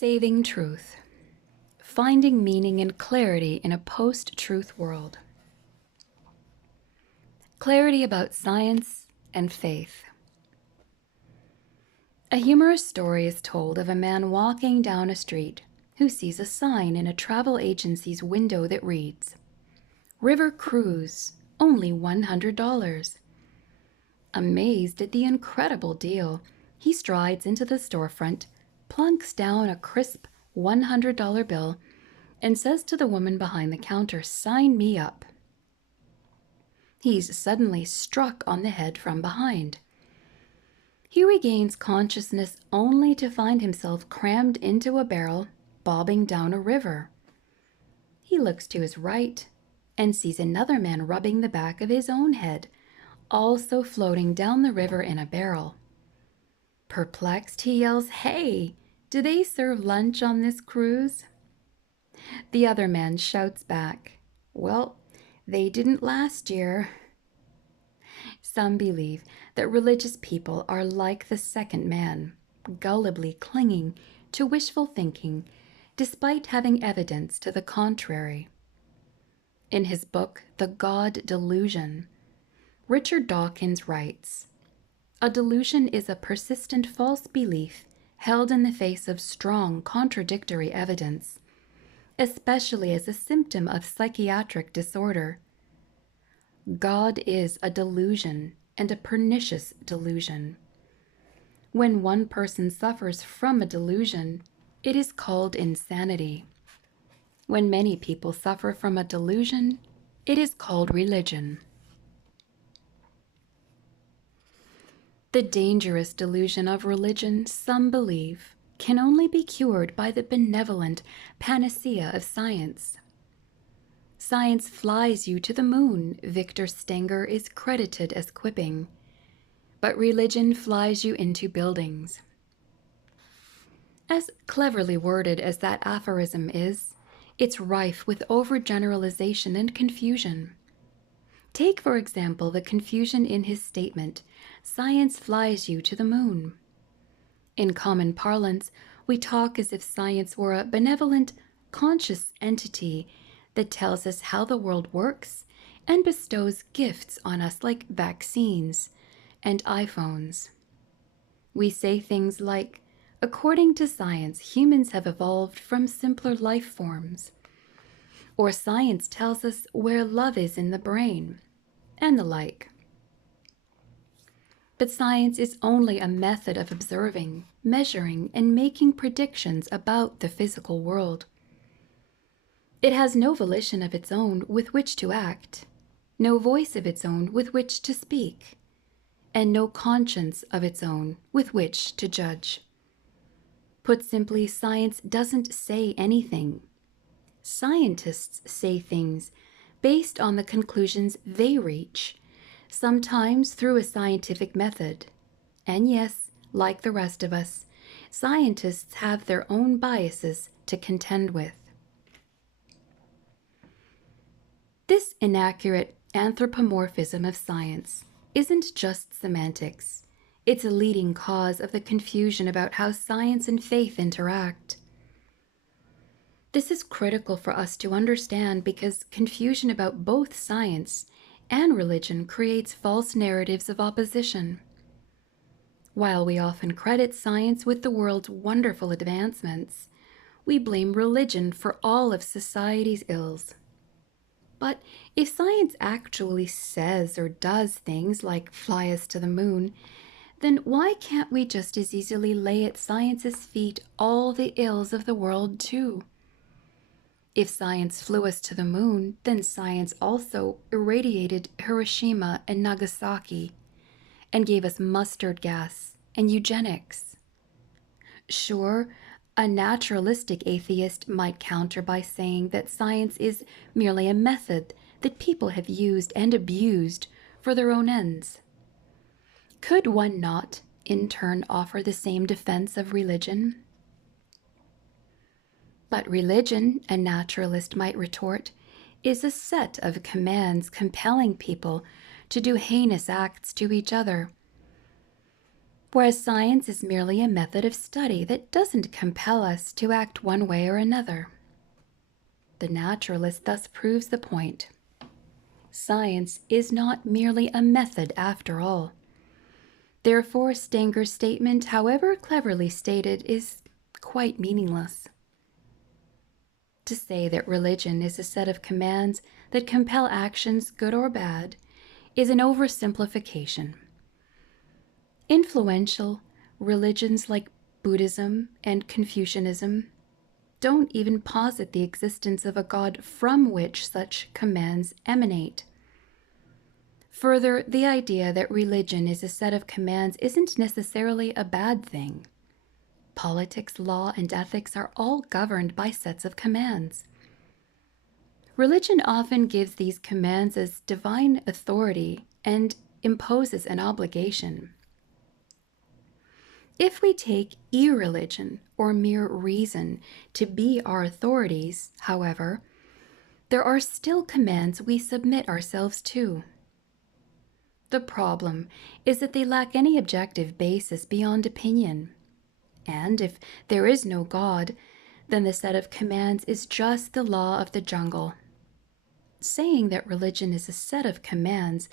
Saving truth. Finding meaning and clarity in a post-truth world. Clarity about science and faith. A humorous story is told of a man walking down a street who sees a sign in a travel agency's window that reads, "River Cruise, only $100. Amazed at the incredible deal, he strides into the storefront, plunks down a crisp $100 bill, and says to the woman behind the counter, "Sign me up." He's suddenly struck on the head from behind. He regains consciousness only to find himself crammed into a barrel, bobbing down a river. He looks to his right and sees another man rubbing the back of his own head, also floating down the river in a barrel. Perplexed, he yells, "Hey, do they serve lunch on this cruise?" The other man shouts back, "Well, they didn't last year." Some believe that religious people are like the second man, gullibly clinging to wishful thinking despite having evidence to the contrary. In his book, The God Delusion, Richard Dawkins writes, "A delusion is a persistent false belief held in the face of strong contradictory evidence, especially as a symptom of psychiatric disorder. God is a delusion, and a pernicious delusion. When one person suffers from a delusion, it is called insanity. When many people suffer from a delusion, it is called religion." The dangerous delusion of religion, some believe, can only be cured by the benevolent panacea of science. "Science flies you to the moon," Victor Stenger is credited as quipping, but religion flies you into buildings. As cleverly worded as that aphorism is, it's rife with overgeneralization and confusion. Take, for example, the confusion in his statement, "Science flies you to the moon." In common parlance, we talk as if science were a benevolent, conscious entity that tells us how the world works and bestows gifts on us like vaccines and iPhones. We say things like, "According to science, humans have evolved from simpler life forms," or "Science tells us where love is in the brain," and the like. But science is only a method of observing, measuring, and making predictions about the physical world. It has no volition of its own with which to act, no voice of its own with which to speak, and no conscience of its own with which to judge. Put simply, science doesn't say anything. Scientists say things based on the conclusions they reach, sometimes through a scientific method. And yes, like the rest of us, scientists have their own biases to contend with. This inaccurate anthropomorphism of science isn't just semantics. It's a leading cause of the confusion about how science and faith interact. This is critical for us to understand because confusion about both science and religion creates false narratives of opposition. While we often credit science with the world's wonderful advancements, we blame religion for all of society's ills. But if science actually says or does things like fly us to the moon, then why can't we just as easily lay at science's feet all the ills of the world too? If science flew us to the moon, then science also irradiated Hiroshima and Nagasaki and gave us mustard gas and eugenics. Sure, a naturalistic atheist might counter by saying that science is merely a method that people have used and abused for their own ends. Could one not, in turn, offer the same defense of religion? But religion, a naturalist might retort, is a set of commands compelling people to do heinous acts to each other. whereas science is merely a method of study that doesn't compel us to act one way or another. The naturalist thus proves the point. Science is not merely a method after all. Therefore, Stanger's statement, however cleverly stated, is quite meaningless. To say that religion is a set of commands that compel actions, good or bad, is an oversimplification. Influential religions like Buddhism and Confucianism don't even posit the existence of a God from which such commands emanate. Further, the idea that religion is a set of commands isn't necessarily a bad thing. Politics, law, and ethics are all governed by sets of commands. Religion often gives these commands as divine authority and imposes an obligation. If we take irreligion or mere reason to be our authorities, however, there are still commands we submit ourselves to. The problem is that they lack any objective basis beyond opinion. And if there is no God, then the set of commands is just the law of the jungle. Saying that religion is a set of commands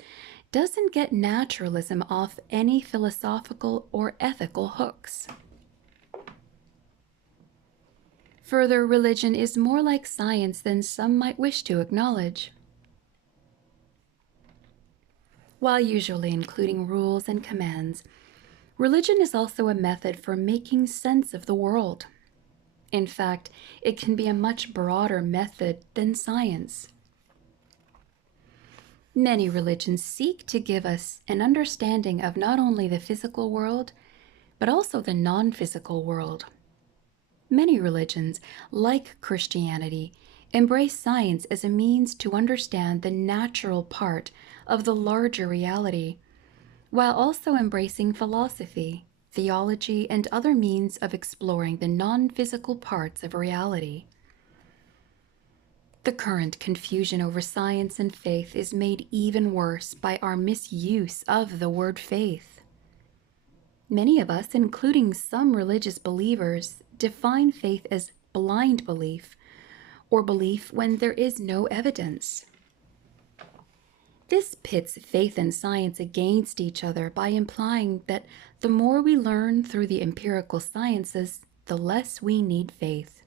doesn't get naturalism off any philosophical or ethical hooks. Further, religion is more like science than some might wish to acknowledge. While usually including rules and commands, religion is also a method for making sense of the world. In fact, it can be a much broader method than science. Many religions seek to give us an understanding of not only the physical world, but also the non-physical world. Many religions, like Christianity, embrace science as a means to understand the natural part of the larger reality, while also embracing philosophy, theology, and other means of exploring the non-physical parts of reality. The current confusion over science and faith is made even worse by our misuse of the word faith. Many of us, including some religious believers, define faith as blind belief or belief when there is no evidence. This pits faith and science against each other by implying that the more we learn through the empirical sciences, the less we need faith.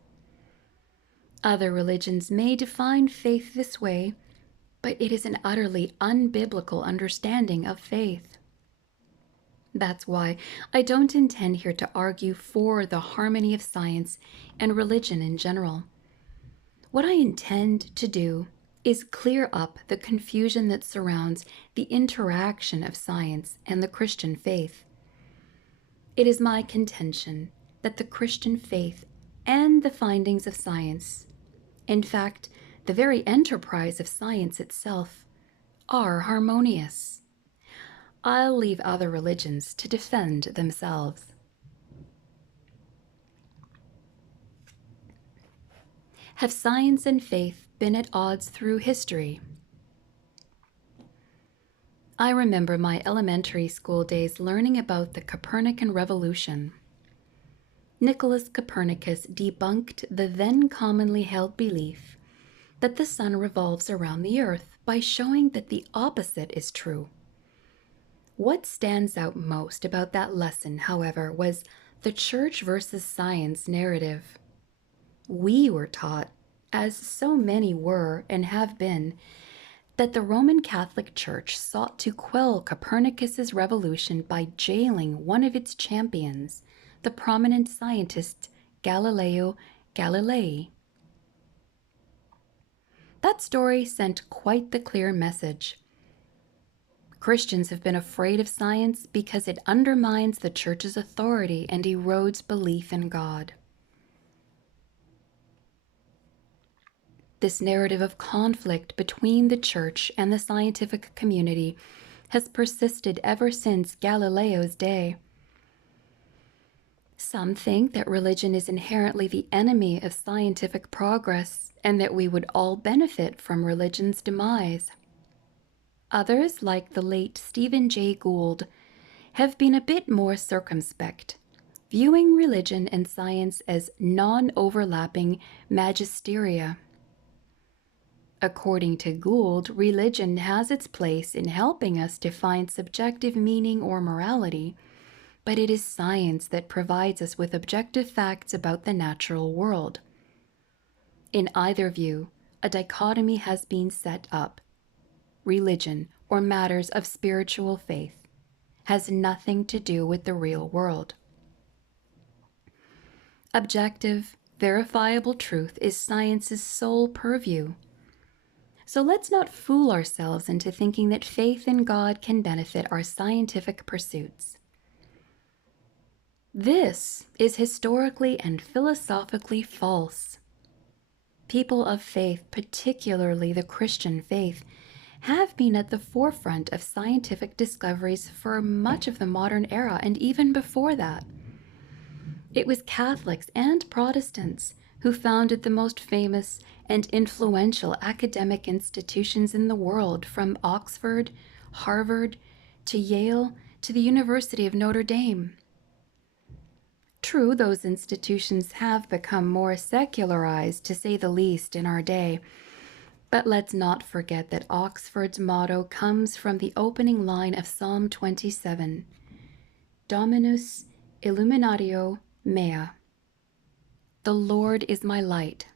Other religions may define faith this way, but it is an utterly unbiblical understanding of faith. That's why I don't intend here to argue for the harmony of science and religion in general. What I intend to do is clear up the confusion that surrounds the interaction of science and the Christian faith. It is my contention that the Christian faith and the findings of science, in fact, the very enterprise of science itself, are harmonious. I'll leave other religions to defend themselves. Have science and faith been at odds through history? I remember my elementary school days learning about the Copernican revolution. Nicholas Copernicus debunked the then commonly held belief that the sun revolves around the earth by showing that the opposite is true. What stands out most about that lesson, however, was the church versus science narrative. We were taught, as so many were and have been, that the Roman Catholic Church sought to quell Copernicus's revolution by jailing one of its champions, the prominent scientist Galileo Galilei. That story sent quite the clear message. Christians have been afraid of science because it undermines the church's authority and erodes belief in God. This narrative of conflict between the church and the scientific community has persisted ever since Galileo's day. Some think that religion is inherently the enemy of scientific progress and that we would all benefit from religion's demise. Others, like the late Stephen Jay Gould, have been a bit more circumspect, viewing religion and science as non-overlapping magisteria. According to Gould, religion has its place in helping us define subjective meaning or morality, but it is science that provides us with objective facts about the natural world. In either view, a dichotomy has been set up. Religion, or matters of spiritual faith, has nothing to do with the real world. Objective, verifiable truth is science's sole purview. So let's not fool ourselves into thinking that faith in God can benefit our scientific pursuits. This is historically and philosophically false. People of faith, particularly the Christian faith, have been at the forefront of scientific discoveries for much of the modern era and even before that. It was Catholics and Protestants who founded the most famous and influential academic institutions in the world, from Oxford, Harvard, to Yale, to the University of Notre Dame. True, those institutions have become more secularized, to say the least, in our day. But let's not forget that Oxford's motto comes from the opening line of Psalm 27, Dominus illuminatio mea. The Lord is my light.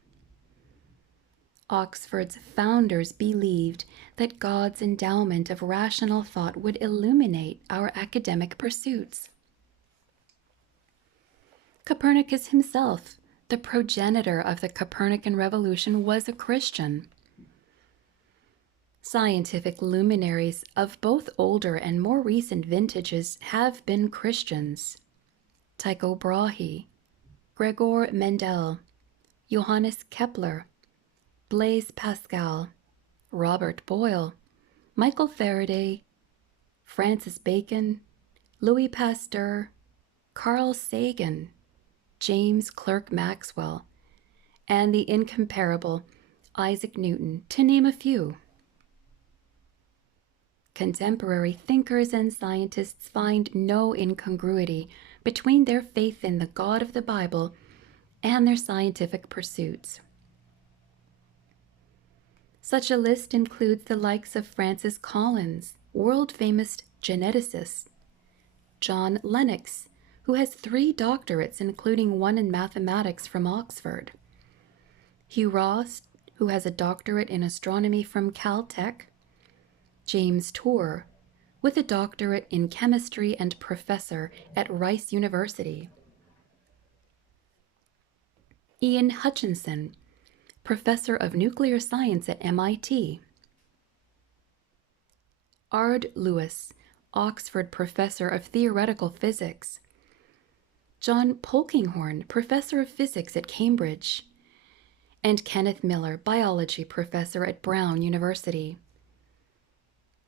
Oxford's founders believed that God's endowment of rational thought would illuminate our academic pursuits. Copernicus himself, the progenitor of the Copernican revolution, was a Christian. Scientific luminaries of both older and more recent vintages have been Christians. Tycho Brahe, Gregor Mendel, Johannes Kepler, Blaise Pascal, Robert Boyle, Michael Faraday, Francis Bacon, Louis Pasteur, Carl Sagan, James Clerk Maxwell, and the incomparable Isaac Newton, to name a few. Contemporary thinkers and scientists find no incongruity between their faith in the God of the Bible and their scientific pursuits. Such a list includes the likes of Francis Collins, world-famous geneticist, John Lennox, who has 3 doctorates, including one in mathematics from Oxford, Hugh Ross, who has a doctorate in astronomy from Caltech, James Tour, with a doctorate in chemistry and professor at Rice University, Ian Hutchinson, professor of nuclear science at MIT, Ard Lewis, Oxford professor of theoretical physics, John Polkinghorne, professor of physics at Cambridge, and Kenneth Miller, biology professor at Brown University.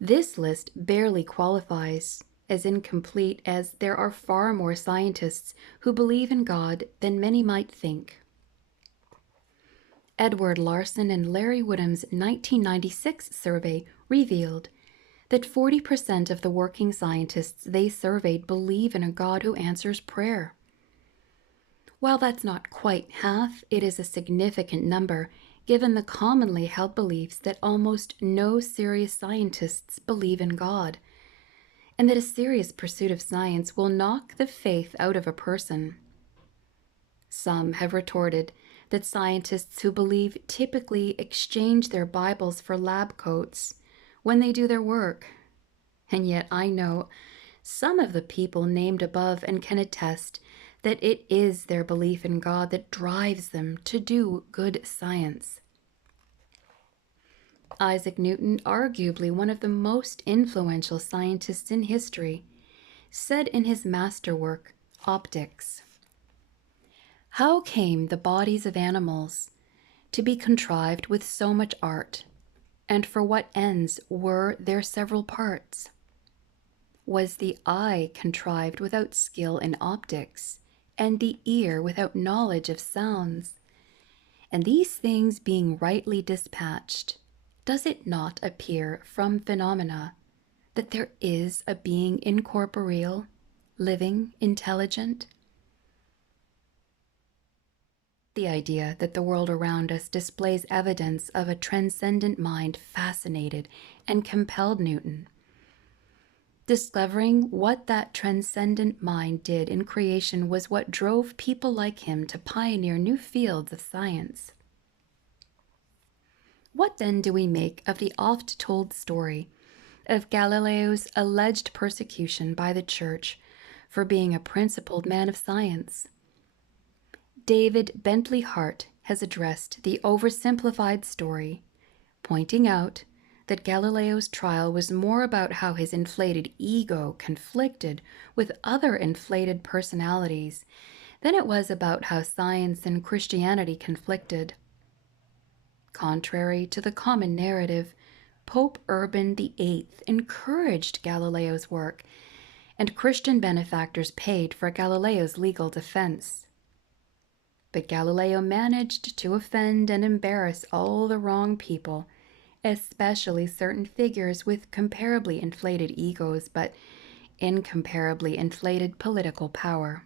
This list barely qualifies as incomplete, as there are far more scientists who believe in God than many might think. Edward Larson and Larry Woodham's 1996 survey revealed that 40% of the working scientists they surveyed believe in a God who answers prayer. While that's not quite half, it is a significant number, given the commonly held beliefs that almost no serious scientists believe in God, and that a serious pursuit of science will knock the faith out of a person. Some have retorted that scientists who believe typically exchange their Bibles for lab coats when they do their work. And yet I know some of the people named above and can attest that it is their belief in God that drives them to do good science. Isaac Newton, arguably one of the most influential scientists in history, said in his masterwork, Optics, "How came the bodies of animals to be contrived with so much art, and for what ends were their several parts? Was the eye contrived without skill in optics, and the ear without knowledge of sounds? And these things being rightly dispatched, does it not appear from phenomena that there is a being incorporeal, living, intelligent? The idea that the world around us displays evidence of a transcendent mind fascinated and compelled Newton. Discovering what that transcendent mind did in creation was what drove people like him to pioneer new fields of science. What then do we make of the oft-told story of Galileo's alleged persecution by the Church for being a principled man of science? David Bentley Hart has addressed the oversimplified story, pointing out that Galileo's trial was more about how his inflated ego conflicted with other inflated personalities than it was about how science and Christianity conflicted. Contrary to the common narrative, Pope Urban VIII encouraged Galileo's work, and Christian benefactors paid for Galileo's legal defense. But Galileo managed to offend and embarrass all the wrong people, especially certain figures with comparably inflated egos but incomparably inflated political power.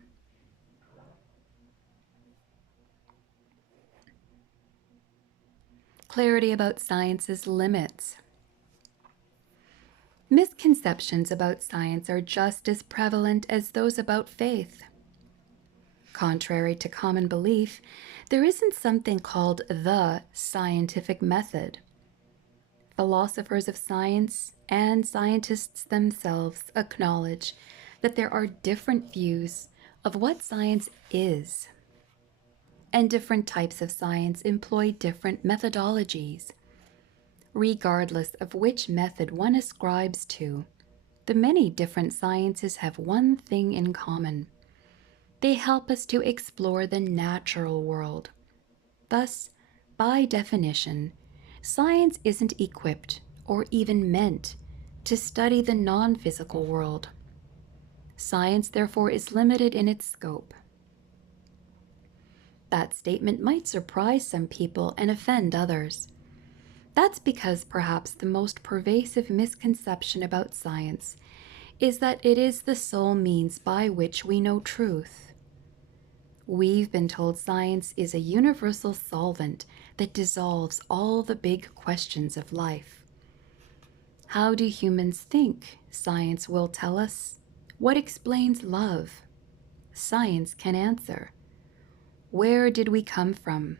Clarity about science's limits. Misconceptions about science are just as prevalent as those about faith. Contrary to common belief, there isn't something called the scientific method. Philosophers of science and scientists themselves acknowledge that there are different views of what science is, and different types of science employ different methodologies. Regardless of which method one ascribes to, the many different sciences have one thing in common. They help us to explore the natural world. Thus, by definition, science isn't equipped or even meant to study the non-physical world. Science, therefore, is limited in its scope. That statement might surprise some people and offend others. That's because perhaps the most pervasive misconception about science is that it is the sole means by which we know truth. We've been told science is a universal solvent that dissolves all the big questions of life. How do humans think? Science will tell us. What explains love? Science can answer. Where did we come from?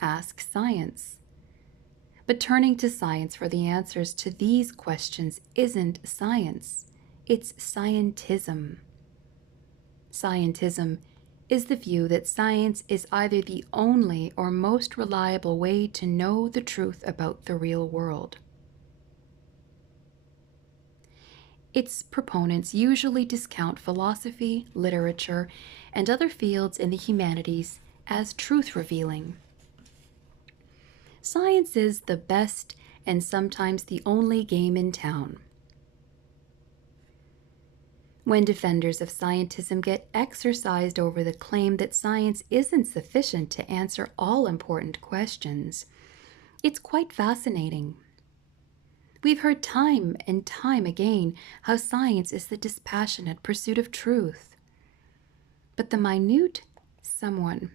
Ask science. But turning to science for the answers to these questions isn't science. It's scientism. Scientism is the view that science is either the only or most reliable way to know the truth about the real world. Its proponents usually discount philosophy, literature, and other fields in the humanities as truth-revealing. Science is the best and sometimes the only game in town. When defenders of scientism get exercised over the claim that science isn't sufficient to answer all important questions, it's quite fascinating. We've heard time and time again how science is the dispassionate pursuit of truth. But the minute someone,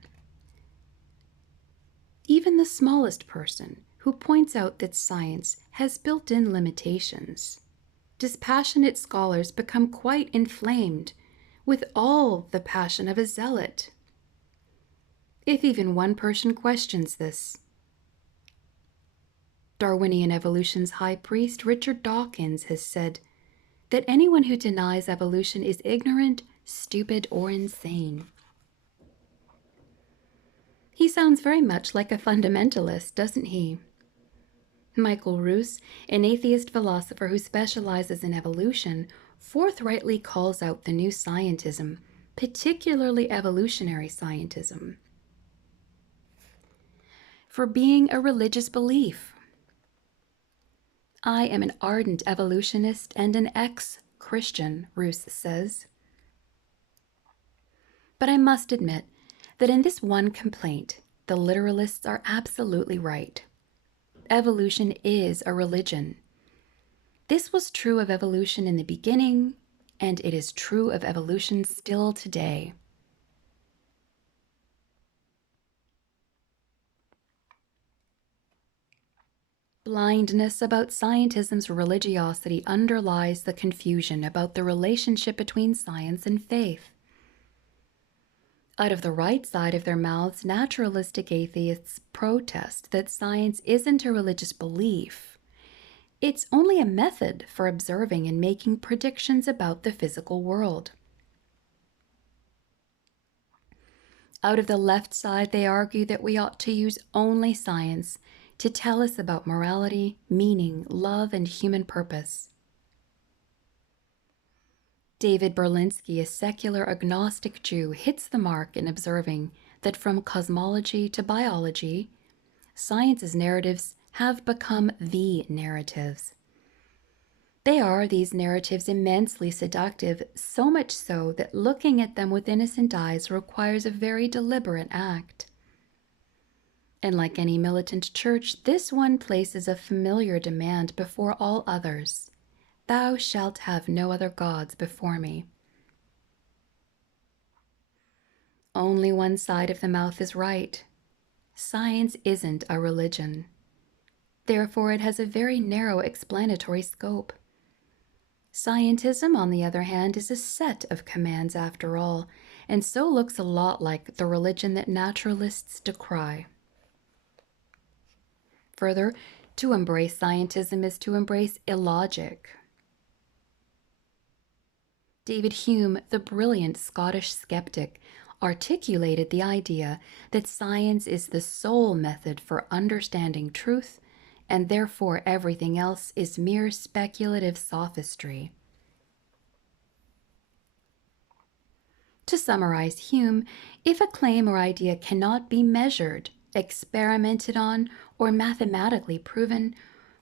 even the smallest person, who points out that science has built-in limitations, dispassionate scholars become quite inflamed with all the passion of a zealot. If even one person questions this, Darwinian evolution's high priest Richard Dawkins has said that anyone who denies evolution is ignorant, stupid, or insane. He sounds very much like a fundamentalist, doesn't he? Michael Ruse, an atheist philosopher who specializes in evolution, forthrightly calls out the new scientism, particularly evolutionary scientism, for being a religious belief. I am an ardent evolutionist and an ex-Christian, Ruse says. But I must admit that in this one complaint, the literalists are absolutely right. Evolution is a religion. This was true of evolution in the beginning, and it is true of evolution still today. Blindness about scientism's religiosity underlies the confusion about the relationship between science and faith. Out of the right side of their mouths, naturalistic atheists protest that science isn't a religious belief. It's only a method for observing and making predictions about the physical world. Out of the left side, they argue that we ought to use only science to tell us about morality, meaning, love, and human purpose. David Berlinski, a secular agnostic Jew, hits the mark in observing that from cosmology to biology, science's narratives have become the narratives. They are, these narratives, immensely seductive, so much so that looking at them with innocent eyes requires a very deliberate act. And like any militant church, this one places a familiar demand before all others. Thou shalt have no other gods before me. Only one side of the mouth is right. Science isn't a religion. Therefore, it has a very narrow explanatory scope. Scientism, on the other hand, is a set of commands after all, and so looks a lot like the religion that naturalists decry. Further, to embrace scientism is to embrace illogic. David Hume, the brilliant Scottish skeptic, articulated the idea that science is the sole method for understanding truth, and therefore everything else is mere speculative sophistry. To summarize Hume, if a claim or idea cannot be measured, experimented on, or mathematically proven,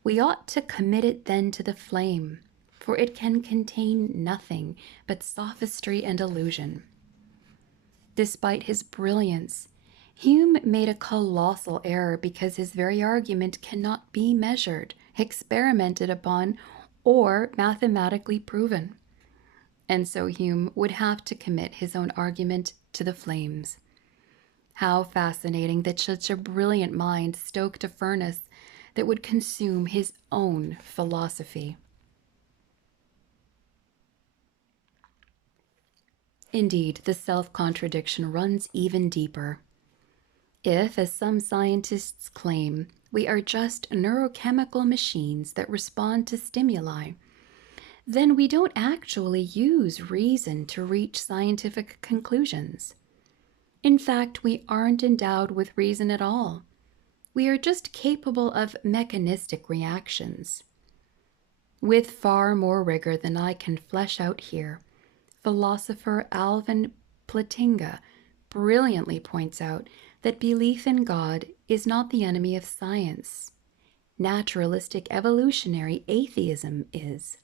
we ought to commit it then to the flame, for it can contain nothing but sophistry and illusion. Despite his brilliance, Hume made a colossal error because his very argument cannot be measured, experimented upon, or mathematically proven. And so Hume would have to commit his own argument to the flames. How fascinating that such a brilliant mind stoked a furnace that would consume his own philosophy. Indeed, the self-contradiction runs even deeper. If, as some scientists claim, we are just neurochemical machines that respond to stimuli, then we don't actually use reason to reach scientific conclusions. In fact, we aren't endowed with reason at all. We are just capable of mechanistic reactions. With far more rigor than I can flesh out here, philosopher Alvin Plantinga brilliantly points out that belief in God is not the enemy of science. Naturalistic evolutionary atheism is.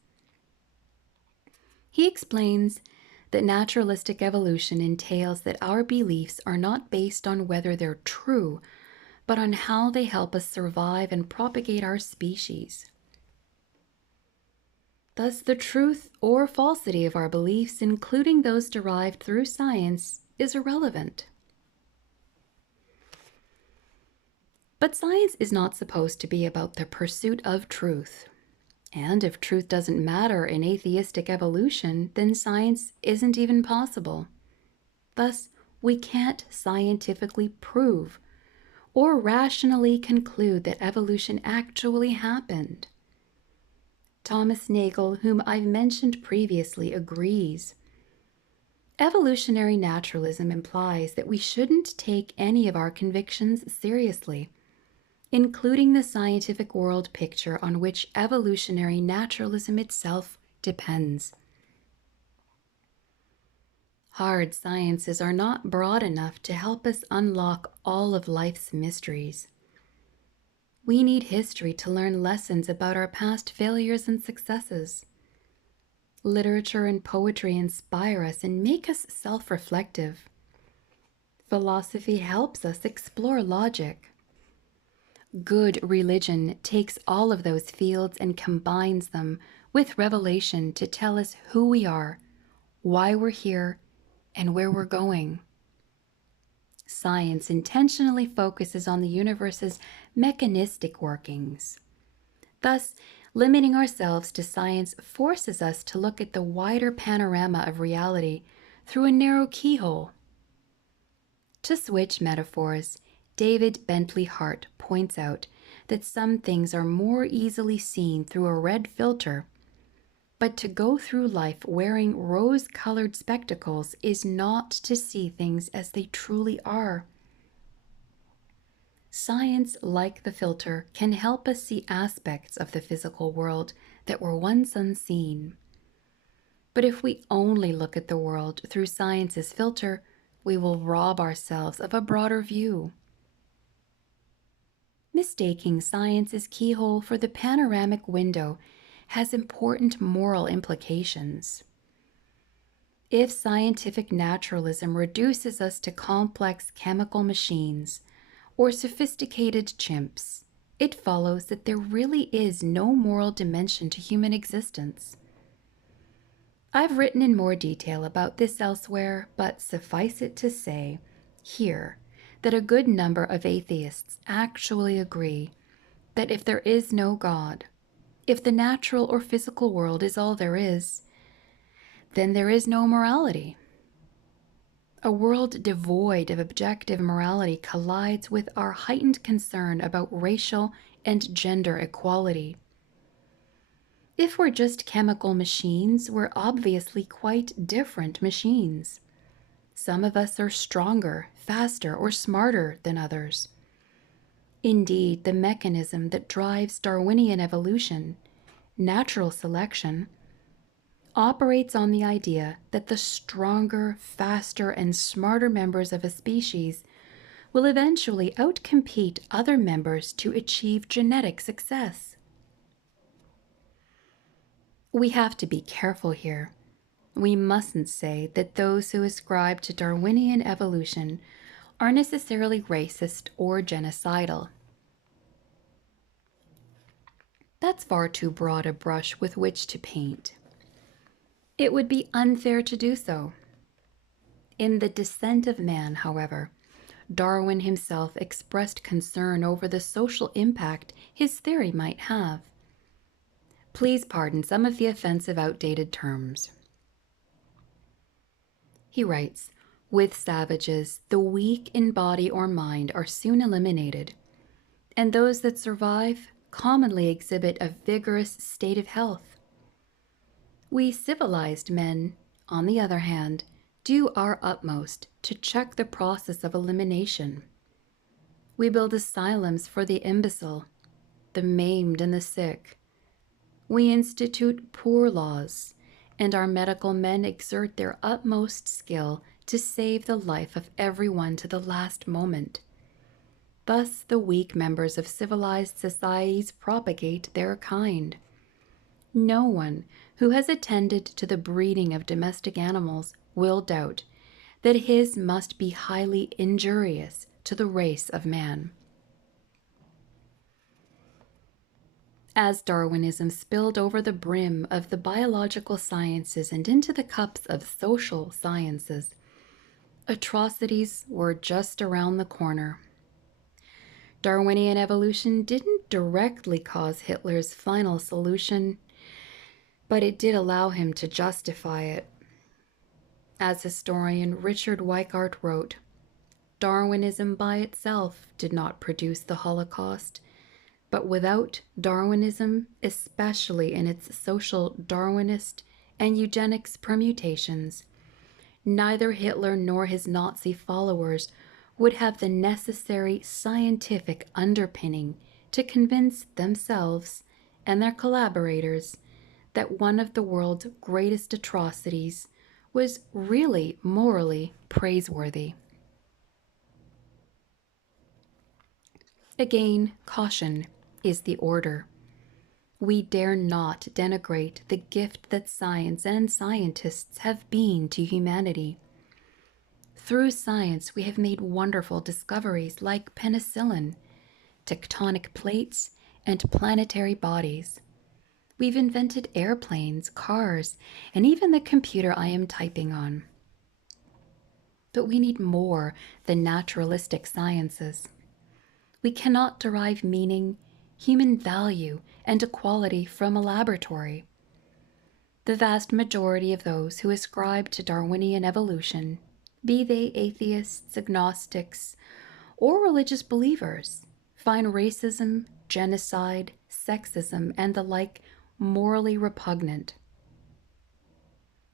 He explains that naturalistic evolution entails that our beliefs are not based on whether they're true, but on how they help us survive and propagate our species. Thus, the truth or falsity of our beliefs, including those derived through science, is irrelevant. But science is not supposed to be about the pursuit of truth. And if truth doesn't matter in atheistic evolution, then science isn't even possible. Thus, we can't scientifically prove or rationally conclude that evolution actually happened. Thomas Nagel, whom I've mentioned previously, agrees. Evolutionary naturalism implies that we shouldn't take any of our convictions seriously, including the scientific world picture on which evolutionary naturalism itself depends. Hard sciences are not broad enough to help us unlock all of life's mysteries. We need history to learn lessons about our past failures and successes. Literature and poetry inspire us and make us self-reflective. Philosophy helps us explore logic. Good religion takes all of those fields and combines them with revelation to tell us who we are, why we're here, and where we're going. Science intentionally focuses on the universe's mechanistic workings. Thus, limiting ourselves to science forces us to look at the wider panorama of reality through a narrow keyhole. To switch metaphors, David Bentley Hart points out that some things are more easily seen through a red filter, but to go through life wearing rose-colored spectacles is not to see things as they truly are. Science, like the filter, can help us see aspects of the physical world that were once unseen. But if we only look at the world through science's filter, we will rob ourselves of a broader view. Mistaking science's keyhole for the panoramic window has important moral implications. If scientific naturalism reduces us to complex chemical machines or sophisticated chimps, it follows that there really is no moral dimension to human existence. I've written in more detail about this elsewhere, but suffice it to say here that a good number of atheists actually agree that if there is no God, if the natural or physical world is all there is, then there is no morality. A world devoid of objective morality collides with our heightened concern about racial and gender equality. If we're just chemical machines, we're obviously quite different machines. Some of us are stronger, faster, or smarter than others. Indeed, the mechanism that drives Darwinian evolution, natural selection, operates on the idea that the stronger, faster, and smarter members of a species will eventually outcompete other members to achieve genetic success. We have to be careful here. We mustn't say that those who ascribe to Darwinian evolution are necessarily racist or genocidal. That's far too broad a brush with which to paint. It would be unfair to do so. In The Descent of Man, however, Darwin himself expressed concern over the social impact his theory might have. Please pardon some of the offensive, outdated terms. He writes, "With savages, the weak in body or mind are soon eliminated, and those that survive commonly exhibit a vigorous state of health. We civilized men, on the other hand, do our utmost to check the process of elimination. We build asylums for the imbecile, the maimed, and the sick. We institute poor laws, and our medical men exert their utmost skill to save the life of everyone to the last moment. Thus, the weak members of civilized societies propagate their kind. No one who has attended to the breeding of domestic animals will doubt that his must be highly injurious to the race of man." As Darwinism spilled over the brim of the biological sciences and into the cups of social sciences, atrocities were just around the corner. Darwinian evolution didn't directly cause Hitler's final solution, but it did allow him to justify it. As historian Richard Weikart wrote, "Darwinism by itself did not produce the Holocaust, but without Darwinism, especially in its social Darwinist and eugenics permutations, neither Hitler nor his Nazi followers would have the necessary scientific underpinning to convince themselves and their collaborators that one of the world's greatest atrocities was really morally praiseworthy." Again, caution is the order. We dare not denigrate the gift that science and scientists have been to humanity. Through science, we have made wonderful discoveries like penicillin, tectonic plates, and planetary bodies. We've invented airplanes, cars, and even the computer I am typing on. But we need more than naturalistic sciences. We cannot derive meaning, human value, and equality from a laboratory. The vast majority of those who ascribe to Darwinian evolution, be they atheists, agnostics, or religious believers, find racism, genocide, sexism, and the like morally repugnant.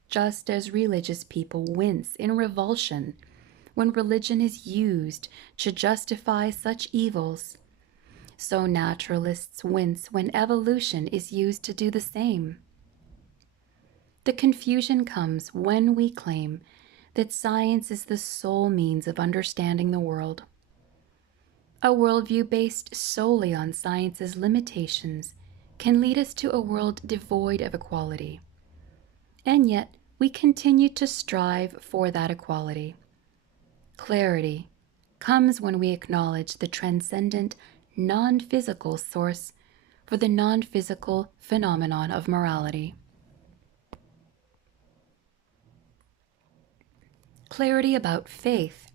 Just as religious people wince in revulsion when religion is used to justify such evils, so naturalists wince when evolution is used to do the same. The confusion comes when we claim that science is the sole means of understanding the world. A worldview based solely on science's limitations can lead us to a world devoid of equality. And yet, we continue to strive for that equality. Clarity comes when we acknowledge the transcendent, non-physical source for the non-physical phenomenon of morality. Clarity about faith.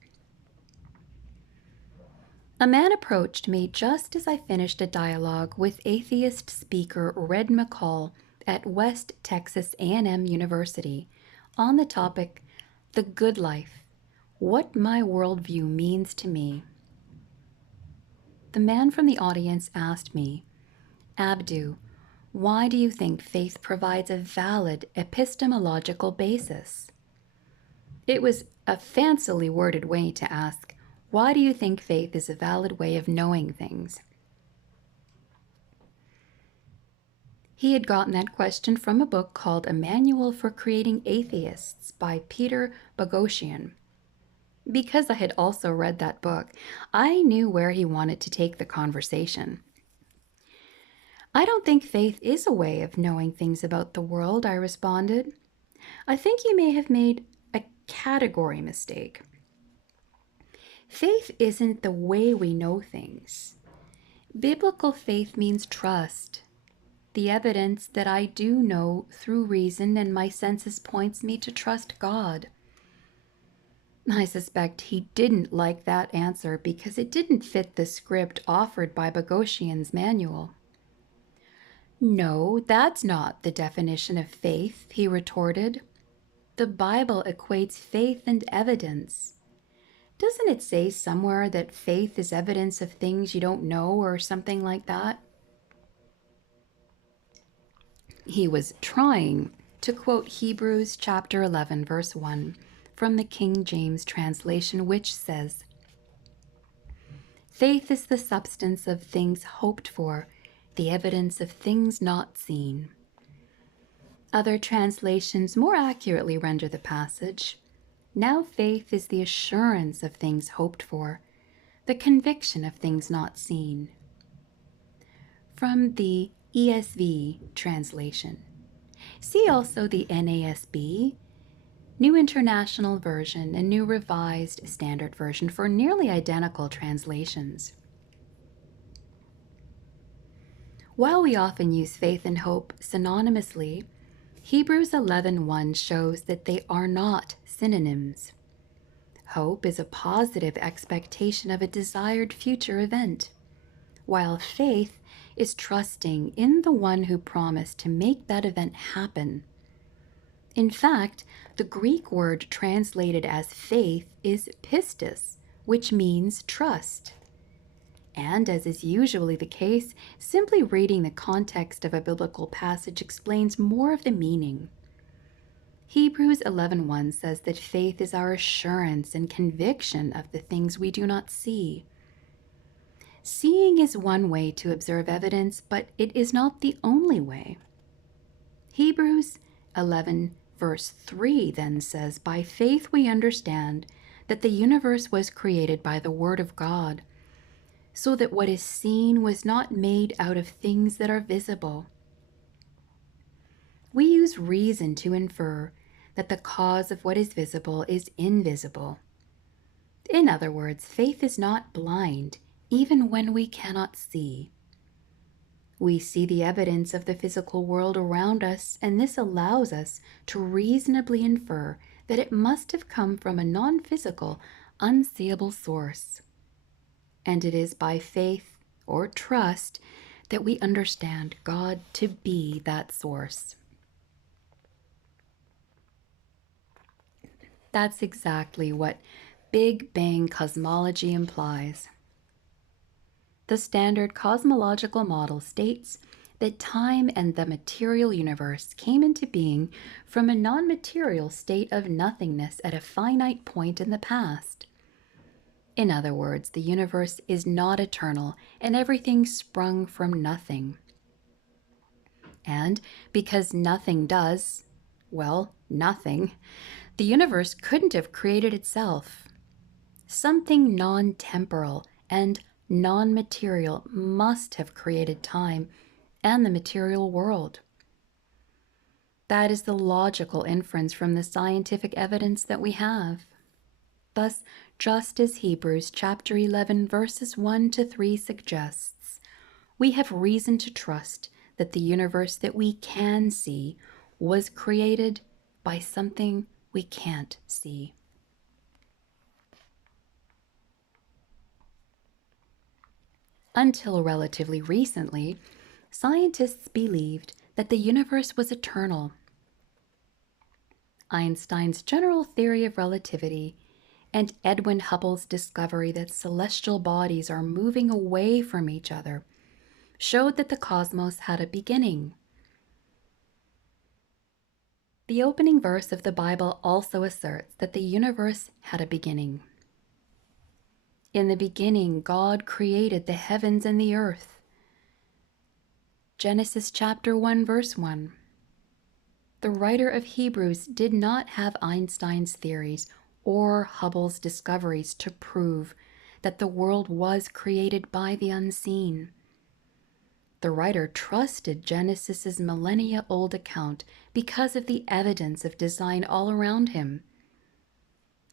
A man approached me just as I finished a dialogue with atheist speaker Red McCall at West Texas A&M University on the topic, The Good Life, What My Worldview Means to Me. The man from the audience asked me, Abdu, why do you think faith provides a valid epistemological basis? It was a fancily worded way to ask, why do you think faith is a valid way of knowing things? He had gotten that question from a book called A Manual for Creating Atheists by Peter Boghossian. Because I had also read that book, I knew where he wanted to take the conversation. I don't think faith is a way of knowing things about the world, I responded. I think you may have made a category mistake. Faith isn't the way we know things. Biblical faith means trust. The evidence that I do know through reason and my senses points me to trust God. I suspect he didn't like that answer because it didn't fit the script offered by Boghossian's manual. No, that's not the definition of faith, he retorted. The Bible equates faith and evidence. Doesn't it say somewhere that faith is evidence of things you don't know or something like that? He was trying to quote Hebrews chapter 11, verse 1 from the King James translation, which says, Faith is the substance of things hoped for, the evidence of things not seen. Other translations more accurately render the passage, Now faith is the assurance of things hoped for, the conviction of things not seen. From the ESV translation. See also the NASB, New International Version, and New Revised Standard Version for nearly identical translations. While we often use faith and hope synonymously, Hebrews 11:1 shows that they are not synonyms. Hope is a positive expectation of a desired future event, while faith is trusting in the one who promised to make that event happen. In fact, the Greek word translated as faith is pistis, which means trust. And as is usually the case, simply reading the context of a biblical passage explains more of the meaning. Hebrews 11:1 says that faith is our assurance and conviction of the things we do not see. Seeing is one way to observe evidence, but it is not the only way. Hebrews 11 verse 3 then says, By faith we understand that the universe was created by the word of God, so that what is seen was not made out of things that are visible. We use reason to infer that the cause of what is visible is invisible. In other words, faith is not blind, even when we cannot see. We see the evidence of the physical world around us, and this allows us to reasonably infer that it must have come from a non-physical, unseeable source. And it is by faith or trust that we understand God to be that source. That's exactly what Big Bang cosmology implies. The standard cosmological model states that time and the material universe came into being from a non-material state of nothingness at a finite point in the past. In other words, the universe is not eternal and everything sprung from nothing. And because nothing does, well, nothing, the universe couldn't have created itself. Something non-temporal and non-material must have created time and the material world. That is the logical inference from the scientific evidence that we have. Thus, just as Hebrews chapter 11 verses 1 to 3 suggests, we have reason to trust that the universe that we can see was created by something we can't see. Until relatively recently, scientists believed that the universe was eternal. Einstein's general theory of relativity and Edwin Hubble's discovery that celestial bodies are moving away from each other showed that the cosmos had a beginning. The opening verse of the Bible also asserts that the universe had a beginning. In the beginning, God created the heavens and the earth. Genesis chapter 1, verse 1. The writer of Hebrews did not have Einstein's theories or Hubble's discoveries to prove that the world was created by the unseen. The writer trusted Genesis's millennia-old account because of the evidence of design all around him.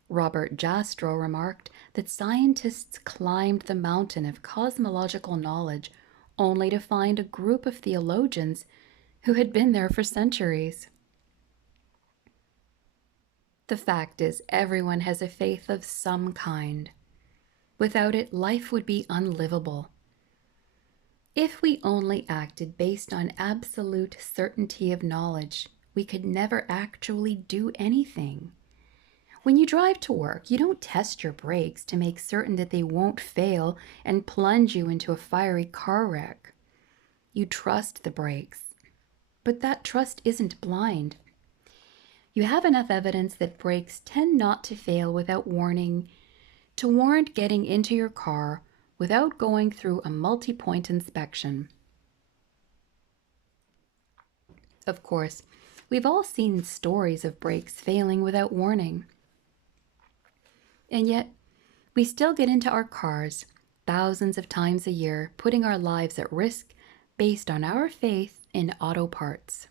Robert Jastrow remarked that scientists climbed the mountain of cosmological knowledge only to find a group of theologians who had been there for centuries. The fact is, everyone has a faith of some kind. Without it, life would be unlivable. If we only acted based on absolute certainty of knowledge, we could never actually do anything. When you drive to work, you don't test your brakes to make certain that they won't fail and plunge you into a fiery car wreck. You trust the brakes, but that trust isn't blind. You have enough evidence that brakes tend not to fail without warning to warrant getting into your car without going through a multi-point inspection. Of course, we've all seen stories of brakes failing without warning. And yet, we still get into our cars thousands of times a year, putting our lives at risk based on our faith in auto parts.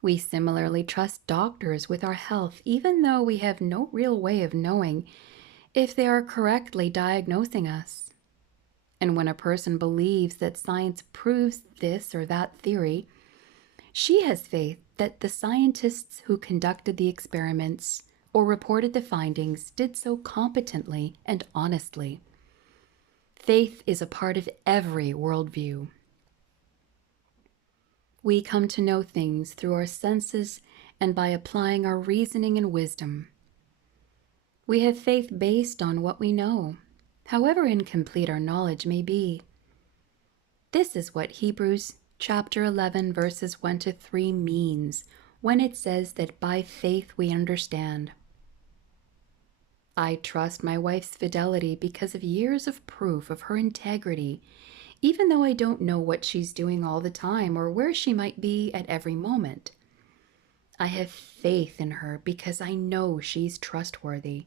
We similarly trust doctors with our health, even though we have no real way of knowing if they are correctly diagnosing us. And when a person believes that science proves this or that theory, she has faith that the scientists who conducted the experiments or reported the findings did so competently and honestly. Faith is a part of every worldview. We come to know things through our senses and by applying our reasoning and wisdom. We have faith based on what we know, however incomplete our knowledge may be. This is what Hebrews chapter 11 verses 1 to 3 means when it says that by faith we understand. I trust my wife's fidelity because of years of proof of her integrity, even though I don't know what she's doing all the time or where she might be at every moment. I have faith in her because I know she's trustworthy.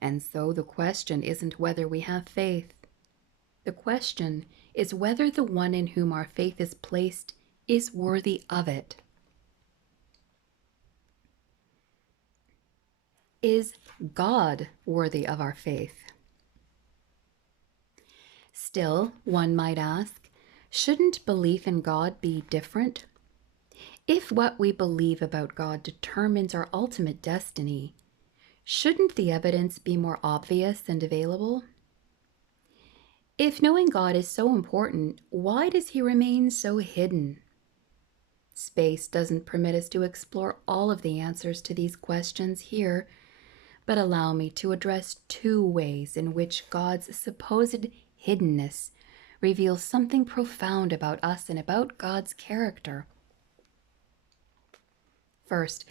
And so the question isn't whether we have faith. The question is whether the one in whom our faith is placed is worthy of it. Is God worthy of our faith? Still, one might ask, shouldn't belief in God be different? If what we believe about God determines our ultimate destiny, shouldn't the evidence be more obvious and available? If knowing God is so important, why does he remain so hidden? Space doesn't permit us to explore all of the answers to these questions here, but allow me to address two ways in which God's supposed hiddenness reveals something profound about us and about God's character. First,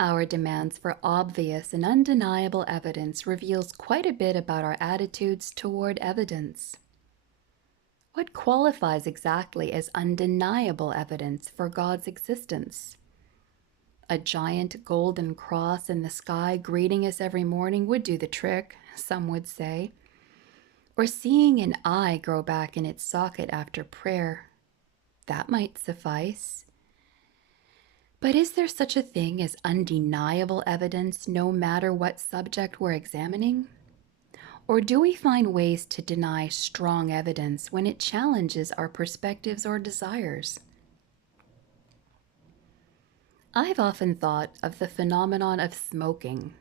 our demands for obvious and undeniable evidence reveals quite a bit about our attitudes toward evidence. What qualifies exactly as undeniable evidence for God's existence? A giant golden cross in the sky greeting us every morning would do the trick, some would say. Or seeing an eye grow back in its socket after prayer. That might suffice. But is there such a thing as undeniable evidence no matter what subject we're examining? Or do we find ways to deny strong evidence when it challenges our perspectives or desires? I've often thought of the phenomenon of smoking.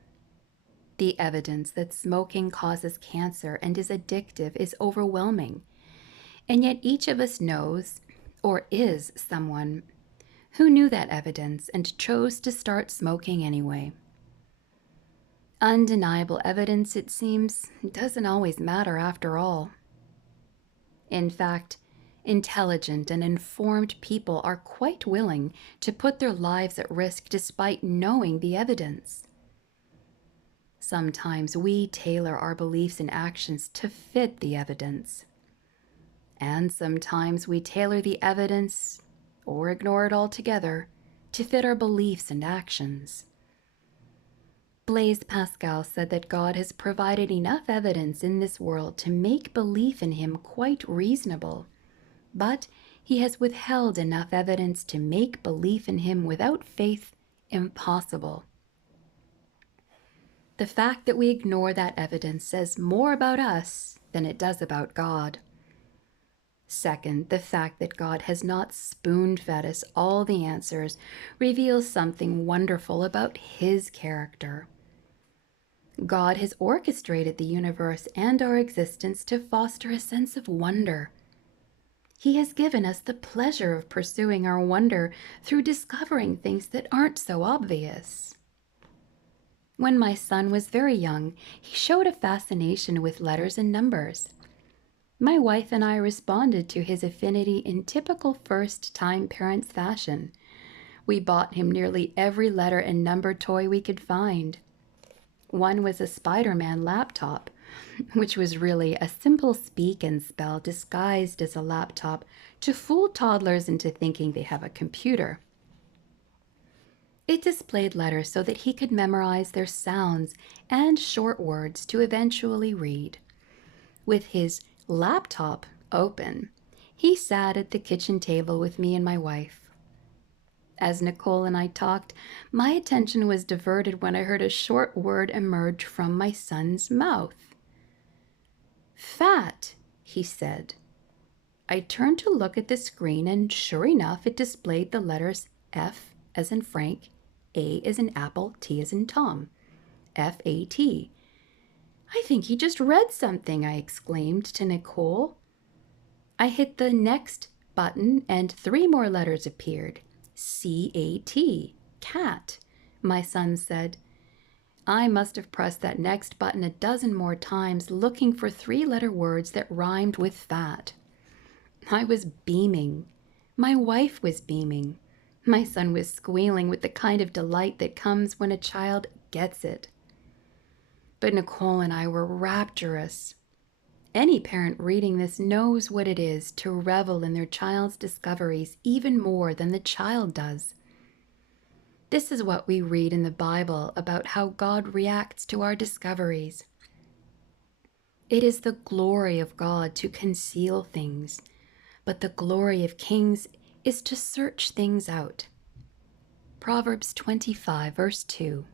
The evidence that smoking causes cancer and is addictive is overwhelming, and yet each of us knows, or is someone, who knew that evidence and chose to start smoking anyway. Undeniable evidence, it seems, doesn't always matter after all. In fact, intelligent and informed people are quite willing to put their lives at risk despite knowing the evidence. Sometimes we tailor our beliefs and actions to fit the evidence. And sometimes we tailor the evidence, or ignore it altogether, to fit our beliefs and actions. Blaise Pascal said that God has provided enough evidence in this world to make belief in him quite reasonable, but he has withheld enough evidence to make belief in him without faith impossible. The fact that we ignore that evidence says more about us than it does about God. Second, the fact that God has not spoon-fed us all the answers reveals something wonderful about his character. God has orchestrated the universe and our existence to foster a sense of wonder. He has given us the pleasure of pursuing our wonder through discovering things that aren't so obvious. When my son was very young, he showed a fascination with letters and numbers. My wife and I responded to his affinity in typical first-time parents fashion. We bought him nearly every letter and number toy we could find. One was a Spider-Man laptop, which was really a simple speak and spell disguised as a laptop to fool toddlers into thinking they have a computer. It displayed letters so that he could memorize their sounds and short words to eventually read. With his laptop open, he sat at the kitchen table with me and my wife. As Nicole and I talked, my attention was diverted when I heard a short word emerge from my son's mouth. "Fat," he said. I turned to look at the screen, and sure enough, it displayed the letters F as in Frank, A as in Apple, T as in Tom. F-A-T. "I think he just read something," I exclaimed to Nicole. I hit the next button, and 3 more letters appeared. C-A-T, cat, my son said. I must have pressed that next button a dozen more times, looking for 3-letter words that rhymed with fat. I was beaming. My wife was beaming. My son was squealing with the kind of delight that comes when a child gets it. But Nicole and I were rapturous. Any parent reading this knows what it is to revel in their child's discoveries even more than the child does. This is what we read in the Bible about how God reacts to our discoveries. It is the glory of God to conceal things, but the glory of kings is to search things out. Proverbs 25, verse 2.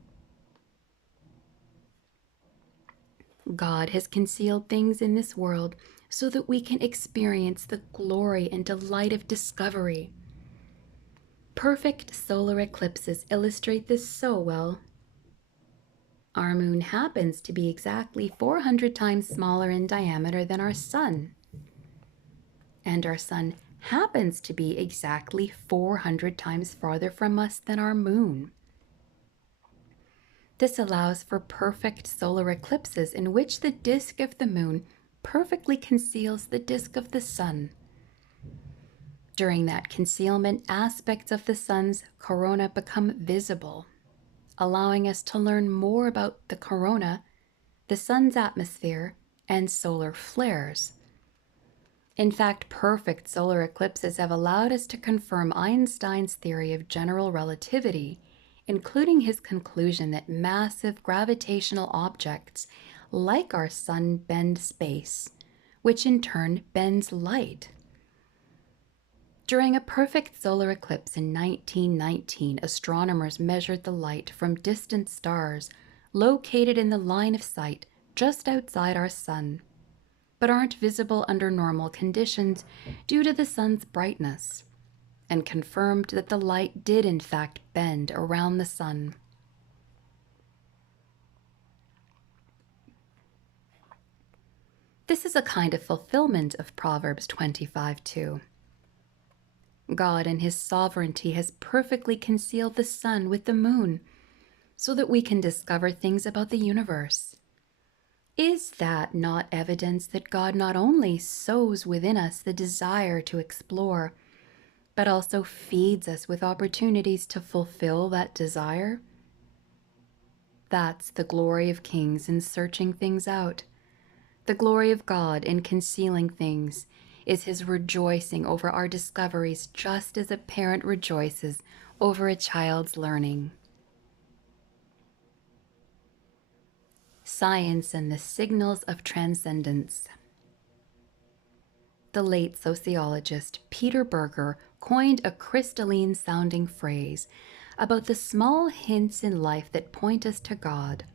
God has concealed things in this world so that we can experience the glory and delight of discovery. Perfect solar eclipses illustrate this so well. Our moon happens to be exactly 400 times smaller in diameter than our sun. And our sun happens to be exactly 400 times farther from us than our moon. This allows for perfect solar eclipses in which the disk of the moon perfectly conceals the disk of the sun. During that concealment, aspects of the sun's corona become visible, allowing us to learn more about the corona, the sun's atmosphere, and solar flares. In fact, perfect solar eclipses have allowed us to confirm Einstein's theory of general relativity, including his conclusion that massive gravitational objects, like our sun, bend space, which in turn bends light. During a perfect solar eclipse in 1919, astronomers measured the light from distant stars located in the line of sight just outside our sun, but aren't visible under normal conditions due to the sun's brightness, and confirmed that the light did in fact bend around the sun. This is a kind of fulfillment of Proverbs 25:2. God in his sovereignty has perfectly concealed the sun with the moon so that we can discover things about the universe. Is that not evidence that God not only sows within us the desire to explore, but also feeds us with opportunities to fulfill that desire? That's the glory of kings in searching things out. The glory of God in concealing things is his rejoicing over our discoveries, just as a parent rejoices over a child's learning. Science and the signals of transcendence. The late sociologist Peter Berger coined a crystalline-sounding phrase about the small hints in life that point us to God.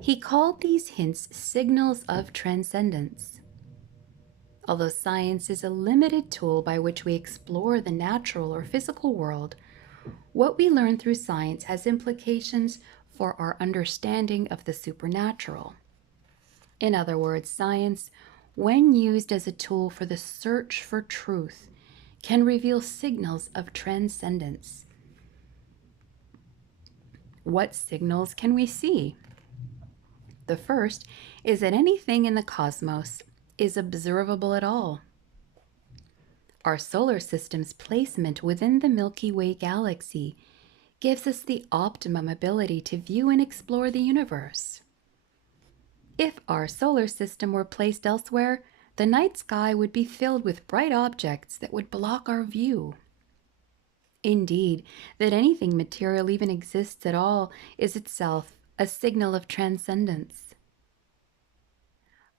He called these hints signals of transcendence. Although science is a limited tool by which we explore the natural or physical world, what we learn through science has implications for our understanding of the supernatural. In other words, science, when used as a tool for the search for truth, can reveal signals of transcendence. What signals can we see? The first is that anything in the cosmos is observable at all. Our solar system's placement within the Milky Way galaxy gives us the optimum ability to view and explore the universe. If our solar system were placed elsewhere, the night sky would be filled with bright objects that would block our view. Indeed, that anything material even exists at all is itself a signal of transcendence.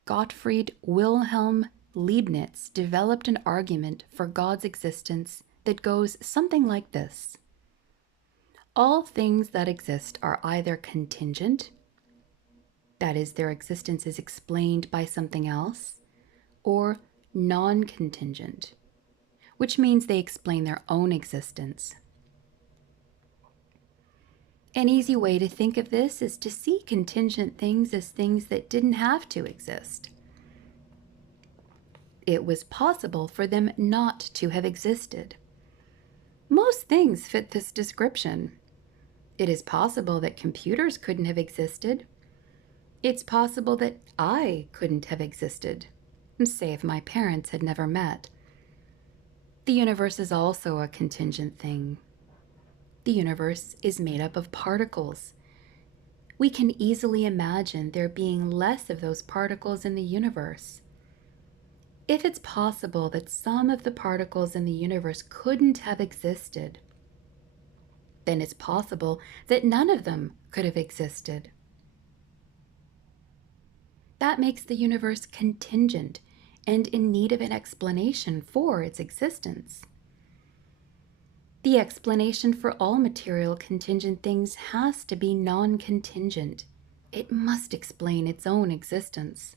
Gottfried Wilhelm Leibniz developed an argument for God's existence that goes something like this. All things that exist are either contingent, that is, their existence is explained by something else, or non-contingent, which means they explain their own existence. An easy way to think of this is to see contingent things as things that didn't have to exist. It was possible for them not to have existed. Most things fit this description. It is possible that computers couldn't have existed. It's possible that I couldn't have existed, say if my parents had never met. The universe is also a contingent thing. The universe is made up of particles. We can easily imagine there being less of those particles in the universe. If it's possible that some of the particles in the universe couldn't have existed, then it's possible that none of them could have existed. That makes the universe contingent and in need of an explanation for its existence. The explanation for all material contingent things has to be non-contingent, it must explain its own existence.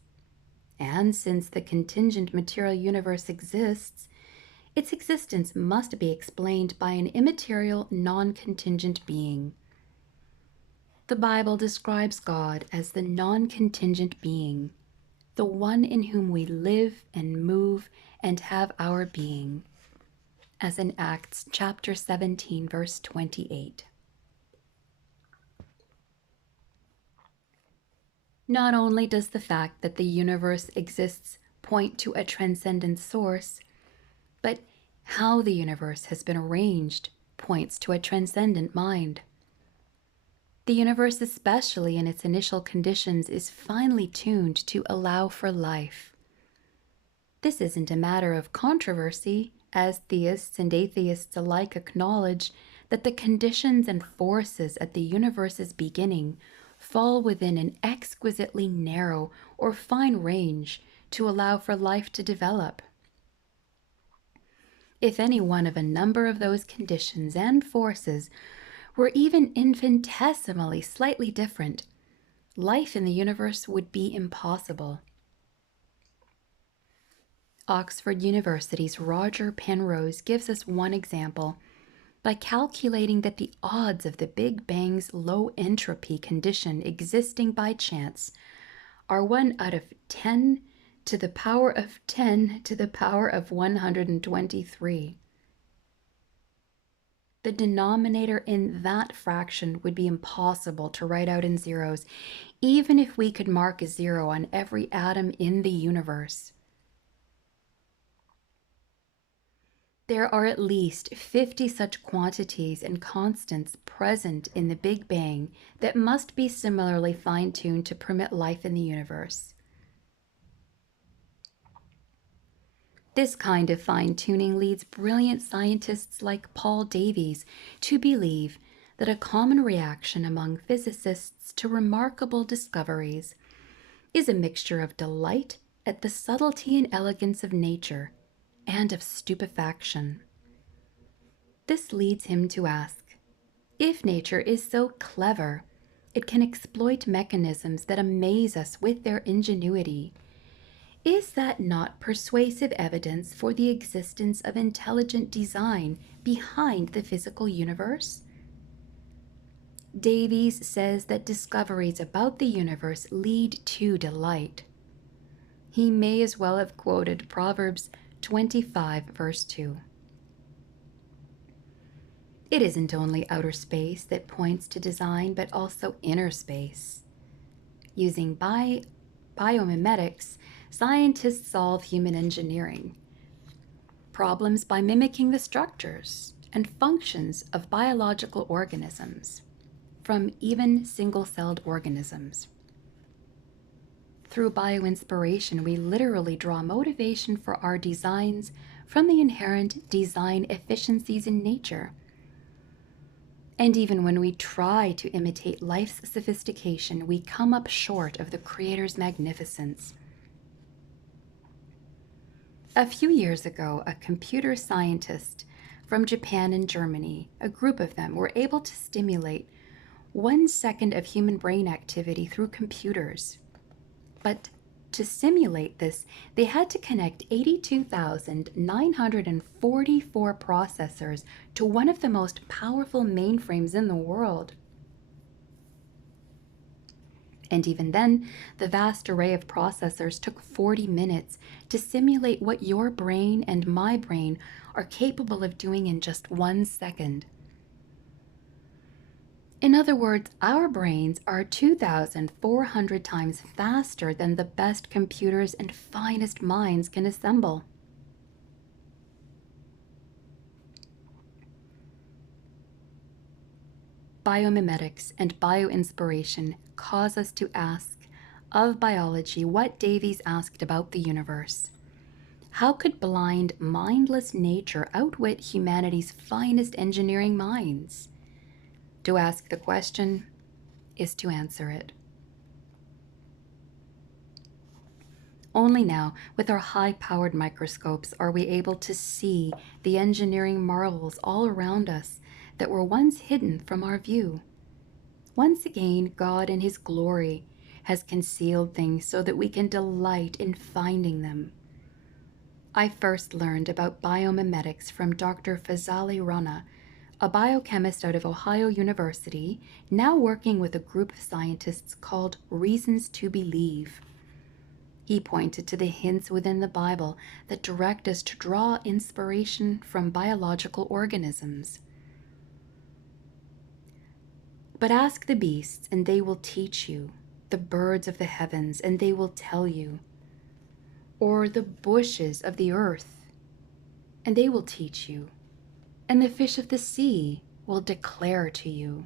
And since the contingent material universe exists, its existence must be explained by an immaterial, non-contingent being. The Bible describes God as the non-contingent being, the one in whom we live and move and have our being, as in Acts chapter 17, verse 28. Not only does the fact that the universe exists point to a transcendent source, but how the universe has been arranged points to a transcendent mind. The universe, especially in its initial conditions, is finely tuned to allow for life. This isn't a matter of controversy, as theists and atheists alike acknowledge that the conditions and forces at the universe's beginning fall within an exquisitely narrow or fine range to allow for life to develop. If any one of a number of those conditions and forces were even infinitesimally slightly different, life in the universe would be impossible. Oxford University's Roger Penrose gives us one example by calculating that the odds of the Big Bang's low entropy condition existing by chance are 1 out of 10 to the power of 10 to the power of 123. The denominator in that fraction would be impossible to write out in zeros, even if we could mark a zero on every atom in the universe. There are at least 50 such quantities and constants present in the Big Bang that must be similarly fine-tuned to permit life in the universe. This kind of fine-tuning leads brilliant scientists like Paul Davies to believe that a common reaction among physicists to remarkable discoveries is a mixture of delight at the subtlety and elegance of nature and of stupefaction. This leads him to ask, if nature is so clever, it can exploit mechanisms that amaze us with their ingenuity, is that not persuasive evidence for the existence of intelligent design behind the physical universe? Davies says that discoveries about the universe lead to delight. He may as well have quoted Proverbs 25, verse 2. It isn't only outer space that points to design, but also inner space. Using biomimetics, scientists solve human engineering problems by mimicking the structures and functions of biological organisms, from even single-celled organisms. Through bioinspiration, we literally draw motivation for our designs from the inherent design efficiencies in nature. And even when we try to imitate life's sophistication, we come up short of the Creator's magnificence. A few years ago, a computer scientist from Japan and Germany, a group of them, were able to stimulate 1 second of human brain activity through computers. But to simulate this, they had to connect 82,944 processors to one of the most powerful mainframes in the world. And even then, the vast array of processors took 40 minutes to simulate what your brain and my brain are capable of doing in just 1 second. In other words, our brains are 2,400 times faster than the best computers and finest minds can assemble. Biomimetics and bioinspiration cause us to ask of biology what Davies asked about the universe. How could blind, mindless nature outwit humanity's finest engineering minds? To ask the question is to answer it. Only now, with our high-powered microscopes, are we able to see the engineering marvels all around us that were once hidden from our view. Once again, God in His glory has concealed things so that we can delight in finding them. I first learned about biomimetics from Dr. Fazali Rana, a biochemist out of Ohio University, now working with a group of scientists called Reasons to Believe. He pointed to the hints within the Bible that direct us to draw inspiration from biological organisms. But ask the beasts, and they will teach you, the birds of the heavens, and they will tell you, or the bushes of the earth, and they will teach you, and the fish of the sea will declare to you.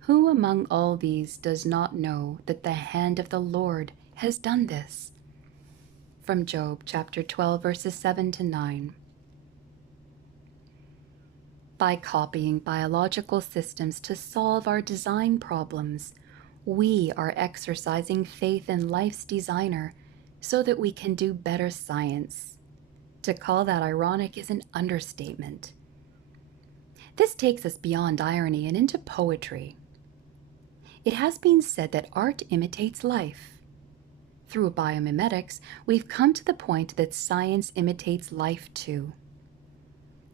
Who among all these does not know that the hand of the Lord has done this? From Job chapter 12, verses 7 to 9. By copying biological systems to solve our design problems, we are exercising faith in life's designer so that we can do better science. To call that ironic is an understatement. This takes us beyond irony and into poetry. It has been said that art imitates life. Through biomimetics, we've come to the point that science imitates life too.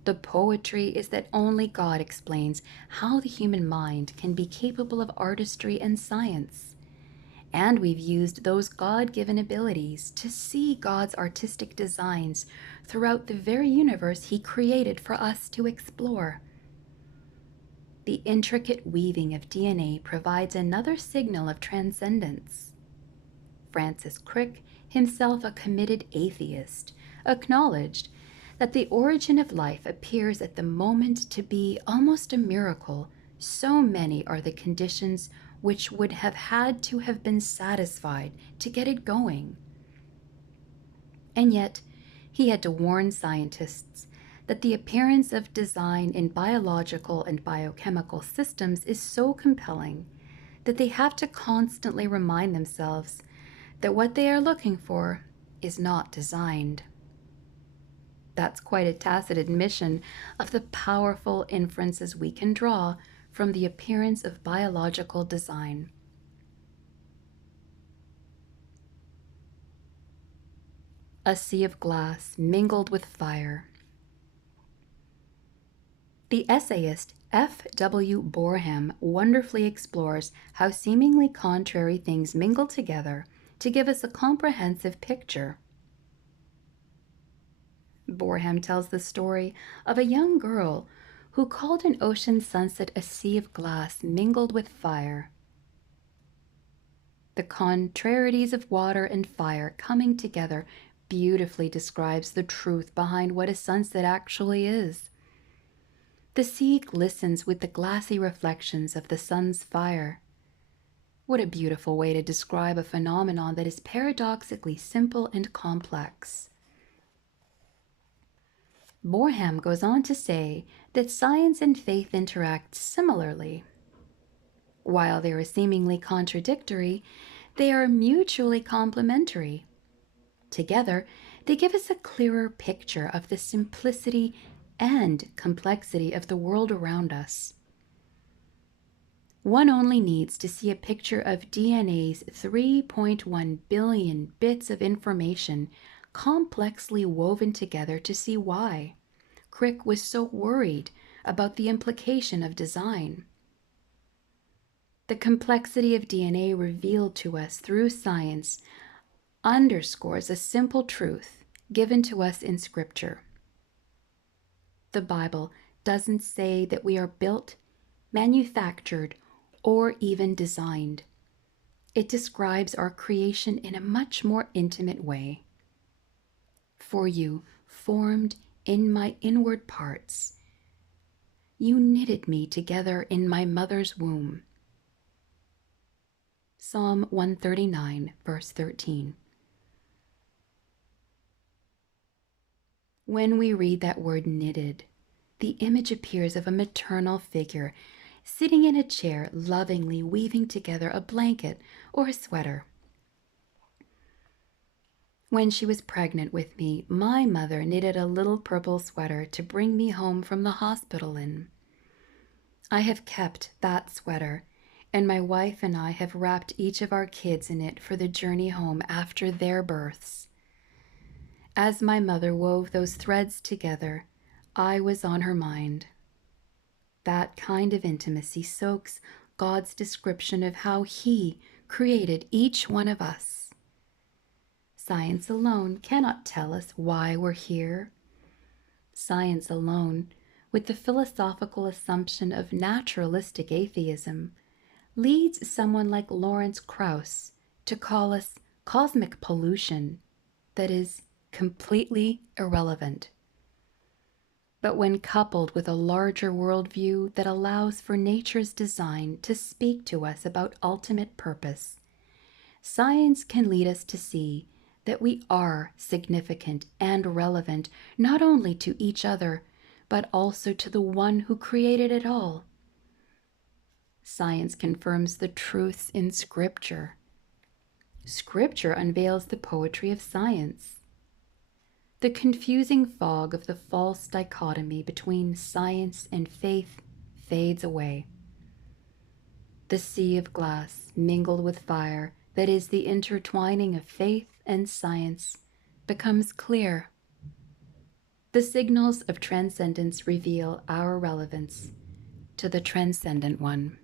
The poetry is that only God explains how the human mind can be capable of artistry and science. And we've used those God-given abilities to see God's artistic designs throughout the very universe He created for us to explore. The intricate weaving of DNA provides another signal of transcendence. Francis Crick, himself a committed atheist, acknowledged that the origin of life appears at the moment to be almost a miracle. So many are the conditions which would have had to have been satisfied to get it going. And yet, he had to warn scientists that the appearance of design in biological and biochemical systems is so compelling that they have to constantly remind themselves that what they are looking for is not designed. That's quite a tacit admission of the powerful inferences we can draw from the appearance of biological design. A sea of glass mingled with fire. The essayist F.W. Boreham wonderfully explores how seemingly contrary things mingle together to give us a comprehensive picture. Boreham tells the story of a young girl who called an ocean sunset a sea of glass mingled with fire. The contrarieties of water and fire coming together beautifully describes the truth behind what a sunset actually is. The sea glistens with the glassy reflections of the sun's fire. What a beautiful way to describe a phenomenon that is paradoxically simple and complex. Boreham goes on to say that science and faith interact similarly. While they are seemingly contradictory, they are mutually complementary. Together, they give us a clearer picture of the simplicity and complexity of the world around us. One only needs to see a picture of DNA's 3.1 billion bits of information complexly woven together to see why Crick was so worried about the implication of design. The complexity of DNA revealed to us through science underscores a simple truth given to us in Scripture. The Bible doesn't say that we are built, manufactured, or even designed. It describes our creation in a much more intimate way. For you, formed in my inward parts, you knitted me together in my mother's womb. Psalm 139, verse 13. When we read that word knitted, the image appears of a maternal figure sitting in a chair, lovingly weaving together a blanket or a sweater. When she was pregnant with me, my mother knitted a little purple sweater to bring me home from the hospital in. I have kept that sweater And my wife and I have wrapped each of our kids in it for the journey home after their births. As my mother wove those threads together, I was on her mind. That kind of intimacy soaks God's description of how He created each one of us. Science alone cannot tell us why we're here. Science alone, with the philosophical assumption of naturalistic atheism, leads someone like Lawrence Krauss to call us cosmic pollution, that is, completely irrelevant. But when coupled with a larger worldview that allows for nature's design to speak to us about ultimate purpose, science can lead us to see that we are significant and relevant not only to each other, but also to the one who created it all. Science confirms the truths in Scripture. Scripture unveils the poetry of science. The confusing fog of the false dichotomy between science and faith fades away. The sea of glass mingled with fire that is the intertwining of faith and science becomes clear. The signals of transcendence reveal our relevance to the transcendent one.